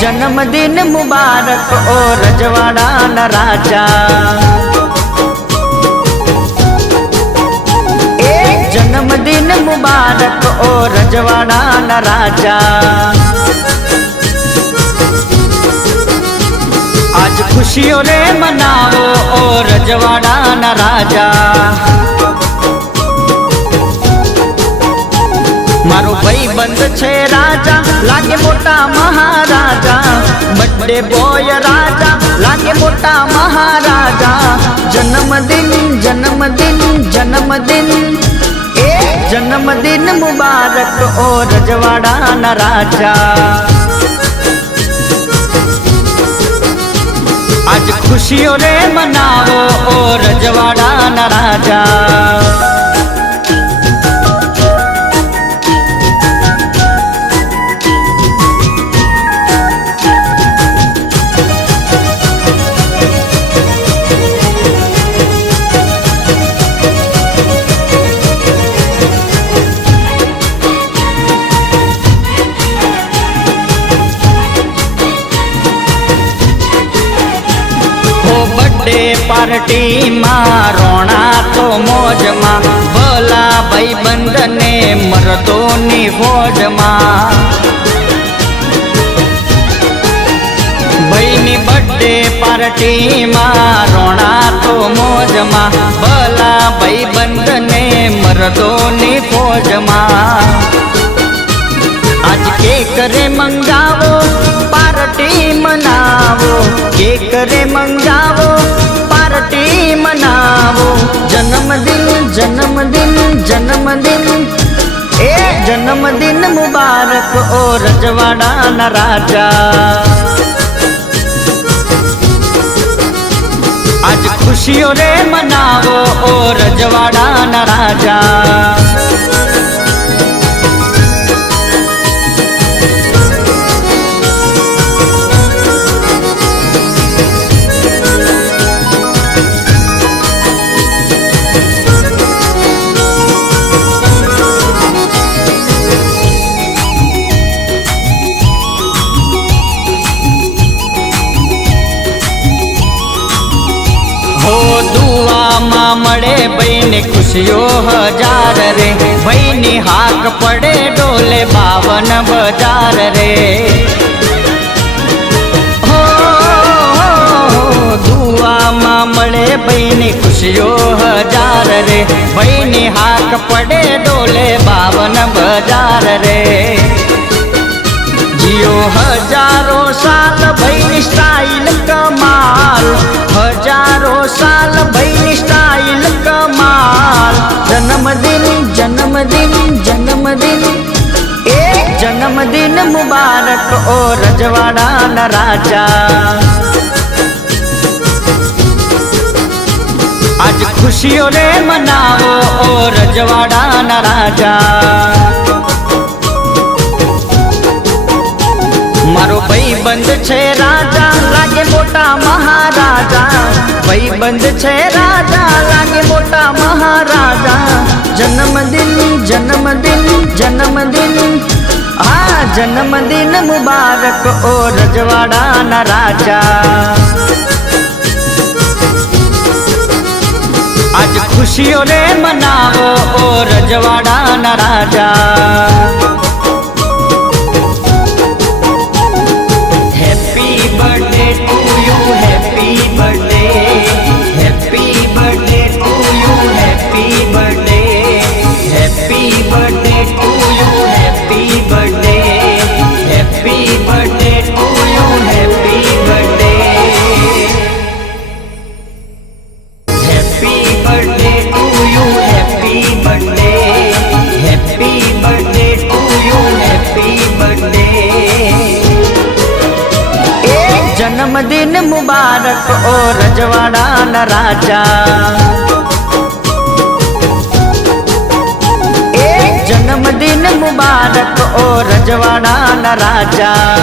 जन्मदिन मुबारक ओ रजवाड़ा न राजा, जन्मदिन मुबारक ओ रजवाड़ा न राजा। आज खुशियों रे मनाओ ओ रजवाड़ा न राजा। मारो भाई बंद छे राजा, लागे मोटा महाराजा। बर्थडे बॉय राजा, लागे मोटा महाराजा। जन्मदिन जन्मदिन जन्मदिन जन्मदिन मुबारक ओ रजवाड़ा न राजा। आज खुशियों रे मनाओ ओ रजवाड़ा न राजा। पार्टी मां रोना तो मौज मां, भला भाई बंद ने मर्दों नी फौज मां। भाई नी बर्थडे पार्टी मां रोना तो मौज मां, भला भाई बंद ने मर्दों नी फौज मां। आज केक रे मंगावो पार्टी मनावो, केक रे मंगावो पार्टी मनावो। जन्मदिन जन्मदिन जन्मदिन जन्मदिन मुबारक ओ रजवाड़ा न राजा। आज खुशियों रे मनावो ओ रजवाड़ा न राजा। मड़े बहनी खुशियों हजार रे, बहनी हाक पड़े डोले 52 बाजार रे। हो दुआ मां मड़े बहनी खुशियों हजार रे, बहनी हाक पड़े डोले 52 बाजार रे। जियो हजारों साल बहनी स्टाइल कमाल, हजारों साल बहनी स्टाइल कमाल। जन्मदिन जन्मदिन जन्मदिन जन्मदिन मुबारक ओ रजवाड़ा न राजा। आज खुशियों रे मनाओ ओ रजवाड़ा न राजा। मारो भाई बंद छे राजा, लागे मोटा महाराजा। भाई बंद छे राजा, लागे मोटा महाराजा। जन्मदिन जन्मदिन जन्मदिन जन्मदिन मुबारक ओ रजवाड़ा न राजा। आज खुशियों रे मनाओ ओ रजवाड़ा न राजा। birthday to you, happy birthday. મુબારક ઓ રજવાડાના રાજા જન્મદિન મુબારક ઓ રજવાડાના રાજા